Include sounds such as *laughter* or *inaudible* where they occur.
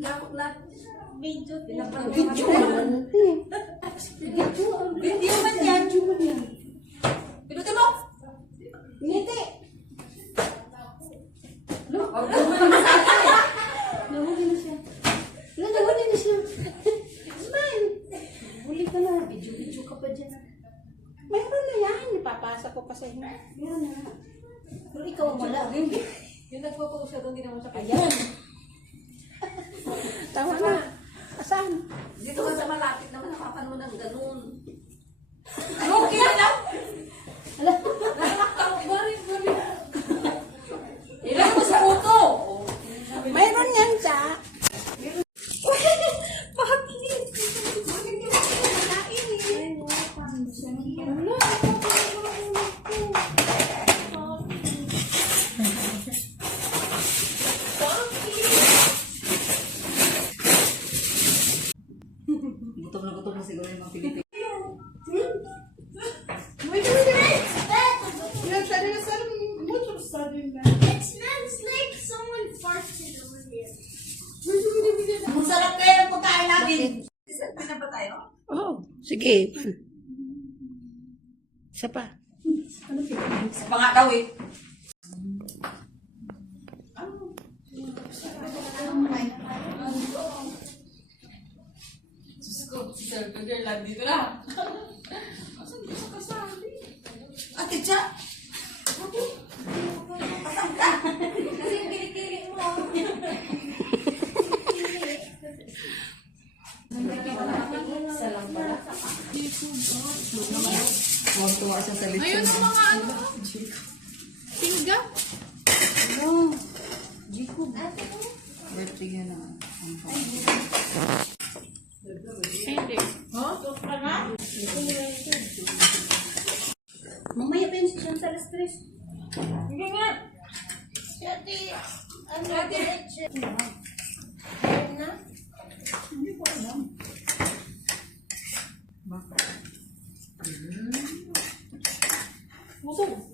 video. Video man. Video man yan. Video man yan. Pinutin mo. Ngiti. No? Huwag mo naman sa akin. Nahuli na siya. Nahuli na siya. Smile. Huli ka na. Video-video ka pa dyan. Mayroon na yan. Ipapasa ko pa sa inyo. Meron na. Pero ikaw wala. Yung nagpo-post siya doon, hindi naman siya. Ayan. Tama na. Asan? Dito ka sa malapit naman nakapanood ng ganun. Okay na lang. Hala. Bari, bari. Ilagay mo sa puto. Mayroon yan sa... Gutom na gutom na siguro yung mga Pilipino. It smells like someone farted over here. Ang sarap kaya ng pagkain natin. Selfie na ba tayo? Oh, sige. Isa pa. Sa pa nga daw eh. Diyos ko, si Sir Girl, nandito na. *laughs* Asan ko sa kasali? Ate Cha! Kasi yung kilikili mo. Isa lang pala. Tuwa siya sa lechon. Ayun ang mga ano. Pingga. Birthday yun na. Mamaya pa yung session sa alas 3. Hindi nga. Si ano ate ano na? Hindi ko alam. Bakit? Hmm. Busog.